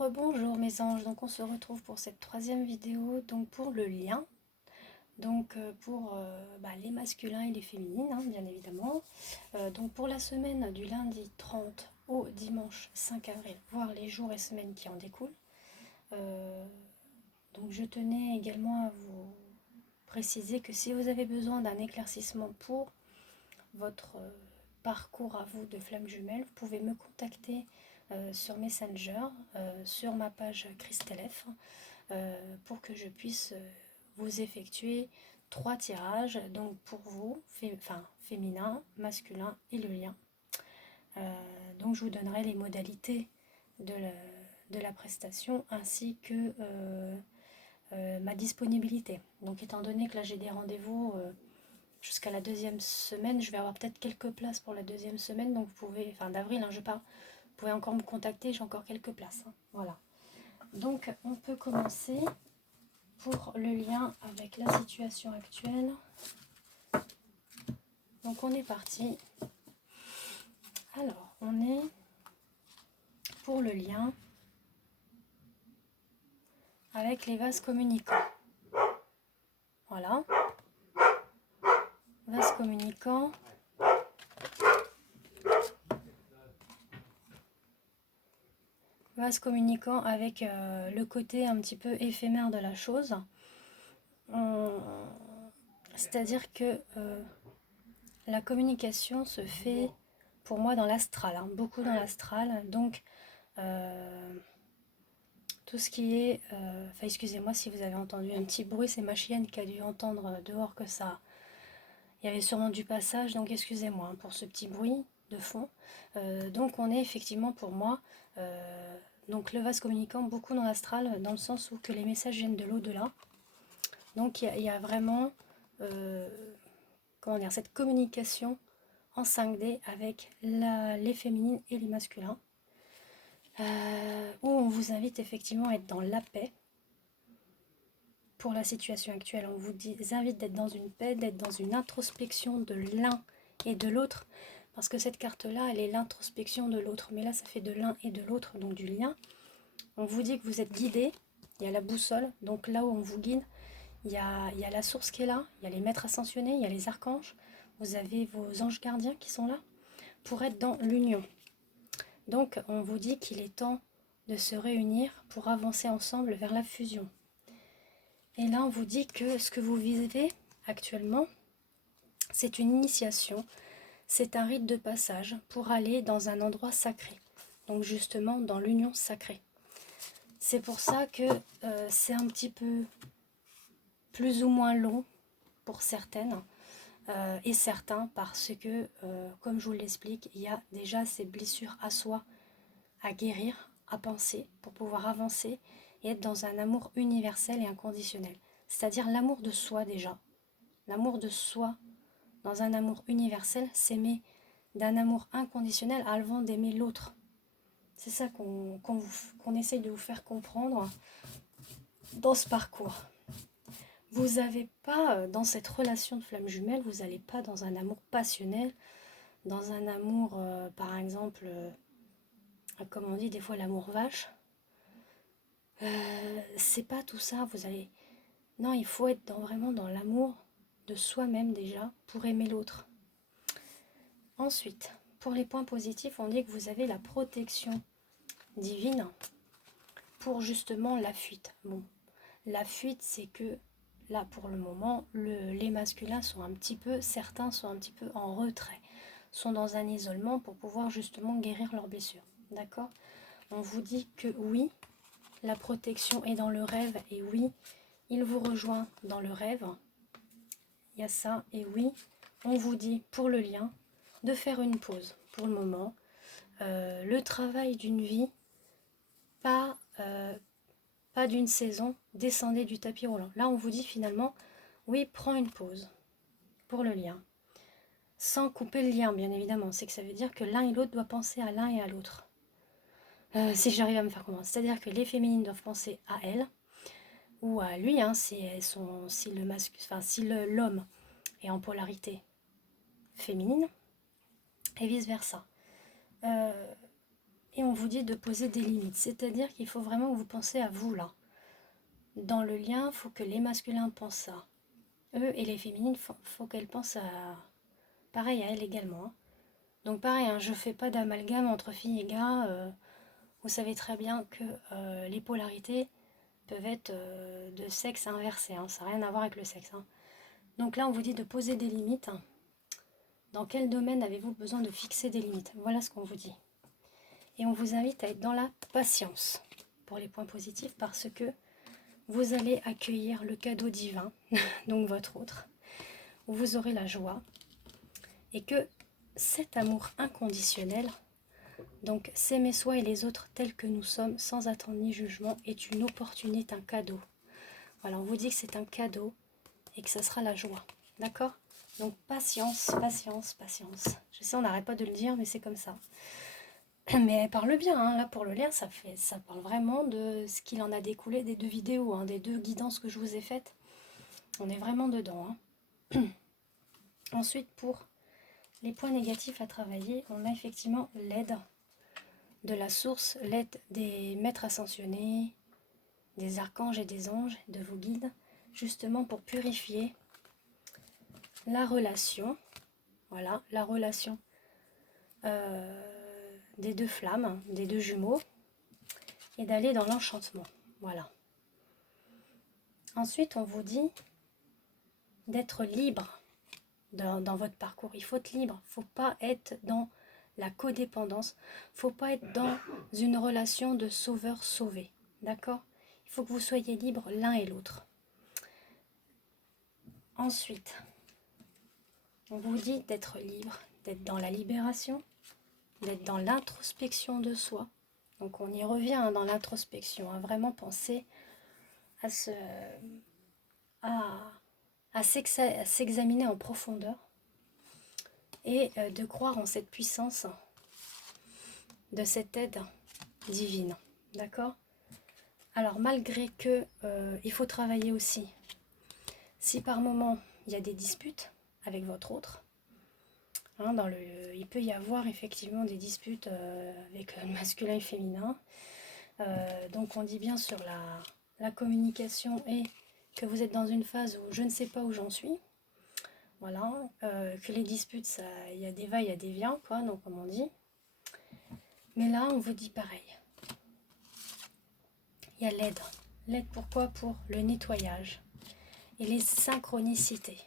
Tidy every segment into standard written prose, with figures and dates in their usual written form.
Rebonjour mes anges, donc on se retrouve pour cette troisième vidéo, donc pour le lien, donc pour les masculins et les féminines, hein, bien évidemment. Donc pour la semaine du lundi 30 au dimanche 5 avril, voire les jours et semaines qui en découlent. Donc je tenais également à vous préciser que si vous avez besoin d'un éclaircissement pour votre parcours à vous de flamme jumelle, vous pouvez me contacter sur Messenger, sur ma page Christelef, pour que je puisse vous effectuer 3 tirages, donc pour vous, féminin, masculin et le lien. Donc je vous donnerai les modalités de la prestation ainsi que ma disponibilité. Donc étant donné que là j'ai des rendez-vous jusqu'à la deuxième semaine, je vais avoir peut-être quelques places pour la deuxième semaine, donc vous pouvez, d'avril, je parle, vous pouvez encore me contacter, j'ai encore quelques places. Voilà. Donc on peut commencer pour le lien avec la situation actuelle. Donc on est parti. Alors on est pour le lien avec les vases communicants. Voilà. Vases communicants. Vase communicant avec le côté un petit peu éphémère de la chose. C'est-à-dire que la communication se fait pour moi dans l'astral, hein, beaucoup dans l'astral. Donc tout ce qui est... excusez-moi si vous avez entendu un petit bruit, c'est ma chienne qui a dû entendre dehors que ça... Il y avait sûrement du passage, donc excusez-moi hein, pour ce petit bruit de fond. Donc on est effectivement pour moi... donc le vase communicant beaucoup dans l'astral, dans le sens où que les messages viennent de l'au-delà. Donc il y a vraiment cette communication en 5D avec les féminines et les masculins. Où on vous invite effectivement à être dans la paix. Pour la situation actuelle, on vous invite d'être dans une paix, d'être dans une introspection de l'un et de l'autre. Parce que cette carte-là, elle est l'introspection de l'autre. Mais là, ça fait de l'un et de l'autre, donc du lien. On vous dit que vous êtes guidé, il y a la boussole, donc là où on vous guide, il y a la source qui est là, il y a les maîtres ascensionnés, il y a les archanges, vous avez vos anges gardiens qui sont là, pour être dans l'union. Donc on vous dit qu'il est temps de se réunir pour avancer ensemble vers la fusion. Et là on vous dit que ce que vous vivez actuellement, c'est une initiation, c'est un rite de passage pour aller dans un endroit sacré, donc justement dans l'union sacrée. C'est pour ça que c'est un petit peu plus ou moins long pour certaines et certains, parce que, comme je vous l'explique, il y a déjà ces blessures à soi à guérir, à penser, pour pouvoir avancer et être dans un amour universel et inconditionnel. C'est-à-dire l'amour de soi déjà. L'amour de soi dans un amour universel, s'aimer d'un amour inconditionnel avant d'aimer l'autre. C'est ça qu'on essaye de vous faire comprendre dans ce parcours. Vous n'avez pas, dans cette relation de flamme jumelle, vous n'allez pas dans un amour passionnel, dans un amour, par exemple, comme on dit des fois l'amour vache. C'est pas tout ça, vous allez... Non, il faut être vraiment dans l'amour de soi-même déjà, pour aimer l'autre. Ensuite, pour les points positifs, on dit que vous avez la protection divine pour justement la fuite. Bon, la fuite, c'est que là, pour le moment, les masculins sont certains sont un petit peu en retrait, sont dans un isolement pour pouvoir justement guérir leurs blessures. D'accord ? On vous dit que oui, la protection est dans le rêve, et oui, il vous rejoint dans le rêve. Il y a ça, et oui, on vous dit pour le lien de faire une pause pour le moment. Le travail d'une vie, pas d'une saison, descendez du tapis roulant. Là, on vous dit finalement, oui, prends une pause pour le lien. Sans couper le lien, bien évidemment. C'est que ça veut dire que l'un et l'autre doivent penser à l'un et à l'autre. Si j'arrive à me faire comprendre. C'est-à-dire que les féminines doivent penser à elles, ou à lui, hein, si l'homme est en polarité féminine, et vice-versa. Et on vous dit de poser des limites. C'est-à-dire qu'il faut vraiment que vous pensez à vous là. Dans le lien, il faut que les masculins pensent à eux et les féminines, faut qu'elles pensent à... Pareil à elles également. Hein. Donc pareil, hein, je ne fais pas d'amalgame entre filles et gars. Vous savez très bien que les polarités peuvent être de sexe inversé. Hein, ça n'a rien à voir avec le sexe. Hein. Donc là, on vous dit de poser des limites. Dans quel domaine avez-vous besoin de fixer des limites? Voilà ce qu'on vous dit. Et on vous invite à être dans la patience pour les points positifs parce que vous allez accueillir le cadeau divin, donc votre autre, où vous aurez la joie et que cet amour inconditionnel, donc s'aimer soi et les autres tels que nous sommes sans attendre ni jugement, est une opportunité, un cadeau. Voilà, on vous dit que c'est un cadeau et que ça sera la joie. D'accord? Donc patience, patience, patience. Je sais, on n'arrête pas de le dire, mais c'est comme ça. Mais elle parle bien, hein. Là pour le lien, ça parle vraiment de ce qu'il en a découlé des 2 vidéos, hein, des 2 guidances que je vous ai faites. On est vraiment dedans. Hein. Ensuite, pour les points négatifs à travailler, on a effectivement l'aide de la source, l'aide des maîtres ascensionnés, des archanges et des anges, de vos guides, justement pour purifier la relation. Voilà, la relation des 2 flammes, des 2 jumeaux, et d'aller dans l'enchantement. Voilà. Ensuite, on vous dit d'être libre dans votre parcours. Il faut être libre. Il ne faut pas être dans la codépendance. Il ne faut pas être dans une relation de sauveur-sauvé. D'accord? Il faut que vous soyez libres l'un et l'autre. Ensuite, on vous dit d'être libre, d'être dans la libération, d'être dans l'introspection de soi. Donc on y revient hein, dans l'introspection. Hein. Vraiment penser à s'examiner en profondeur et de croire en cette puissance de cette aide divine. D'accord? Alors malgré que il faut travailler aussi, si par moment il y a des disputes avec votre autre, hein, il peut y avoir effectivement des disputes avec le masculin et le féminin, donc on dit bien sur la communication et que vous êtes dans une phase où je ne sais pas où j'en suis. Voilà, que les disputes, il y a des va, il y a des viens, quoi, donc comme on dit. Mais là, on vous dit pareil. Il y a l'aide. L'aide pourquoi? Pour le nettoyage et les synchronicités.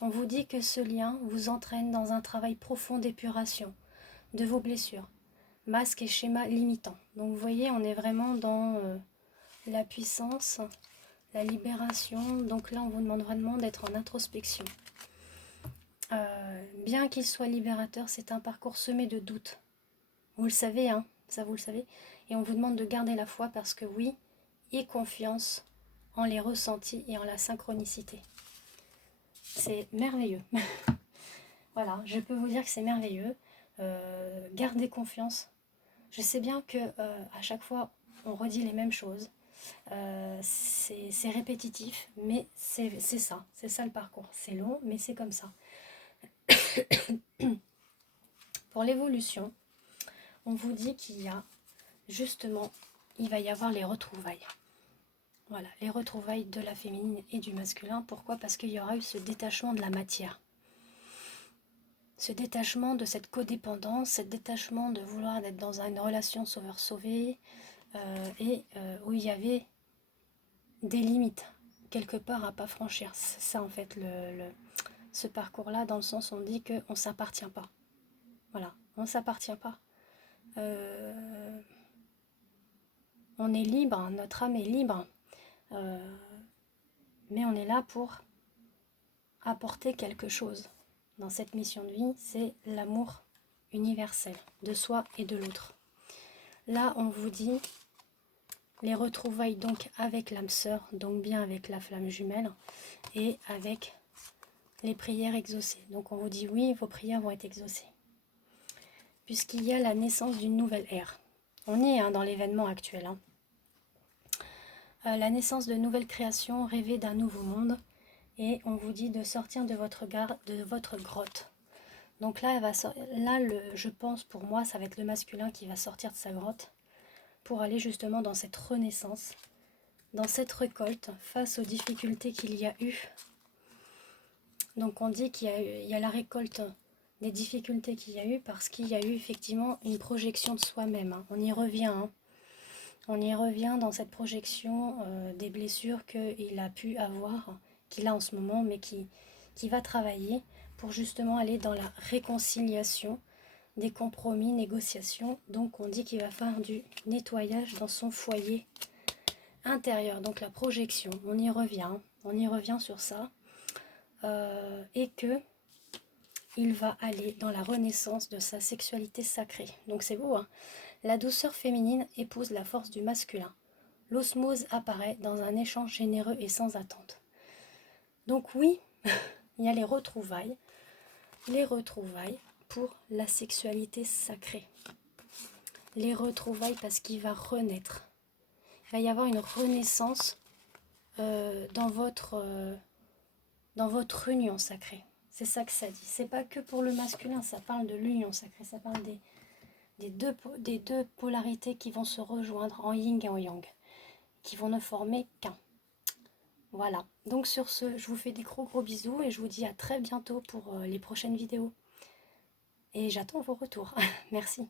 On vous dit que ce lien vous entraîne dans un travail profond d'épuration de vos blessures, masques et schémas limitants. Donc vous voyez, on est vraiment dans la puissance, la libération. Donc là, on vous demande vraiment d'être en introspection. Bien qu'il soit libérateur, c'est un parcours semé de doutes. Vous le savez, hein, ça vous le savez. Et on vous demande de garder la foi parce que oui, et confiance en les ressentis et en la synchronicité. C'est merveilleux. Voilà, je peux vous dire que c'est merveilleux. Gardez confiance. Je sais bien que à chaque fois, on redit les mêmes choses. C'est répétitif, mais c'est ça le parcours. C'est long, mais c'est comme ça. Pour l'évolution, on vous dit qu'il y a justement, il va y avoir les retrouvailles. Voilà, les retrouvailles de la féminine et du masculin. Pourquoi? Parce qu'il y aura eu ce détachement de la matière. Ce détachement de cette codépendance, ce détachement de vouloir être dans une relation sauveur-sauvé où il y avait des limites quelque part à pas franchir. C'est ça en fait ce parcours-là, dans le sens où on dit qu'on ne s'appartient pas. Voilà, on ne s'appartient pas. On est libre, notre âme est libre, mais on est là pour apporter quelque chose. Dans cette mission de vie, c'est l'amour universel de soi et de l'autre. Là, on vous dit les retrouvailles donc avec l'âme sœur, donc bien avec la flamme jumelle et avec les prières exaucées. Donc on vous dit oui, vos prières vont être exaucées. Puisqu'il y a la naissance d'une nouvelle ère. On y est dans l'événement actuel. La naissance de nouvelles créations, rêver d'un nouveau monde. Et on vous dit de sortir de votre grotte, Donc là, je pense pour moi, ça va être le masculin qui va sortir de sa grotte pour aller justement dans cette renaissance, dans cette récolte face aux difficultés qu'il y a eu. Donc on dit qu'il y a la récolte des difficultés qu'il y a eu parce qu'il y a eu effectivement une projection de soi-même. Hein. On y revient. Hein. On y revient dans cette projection des blessures qu'il a pu avoir, qu'il a en ce moment, mais qui va travailler pour justement aller dans la réconciliation, des compromis, négociations. Donc on dit qu'il va faire du nettoyage dans son foyer intérieur. Donc la projection, on y revient sur ça. Et que il va aller dans la renaissance de sa sexualité sacrée. Donc c'est beau, hein. La douceur féminine épouse la force du masculin. L'osmose apparaît dans un échange généreux et sans attente. Donc oui, il y a les retrouvailles pour la sexualité sacrée. Les retrouvailles parce qu'il va renaître. Il va y avoir une renaissance dans votre union sacrée. C'est ça que ça dit. C'est pas que pour le masculin, ça parle de l'union sacrée. Ça parle des deux polarités qui vont se rejoindre en yin et en yang, qui vont ne former qu'un. Voilà. Donc sur ce, je vous fais des gros bisous et je vous dis à très bientôt pour les prochaines vidéos. Et j'attends vos retours. Merci.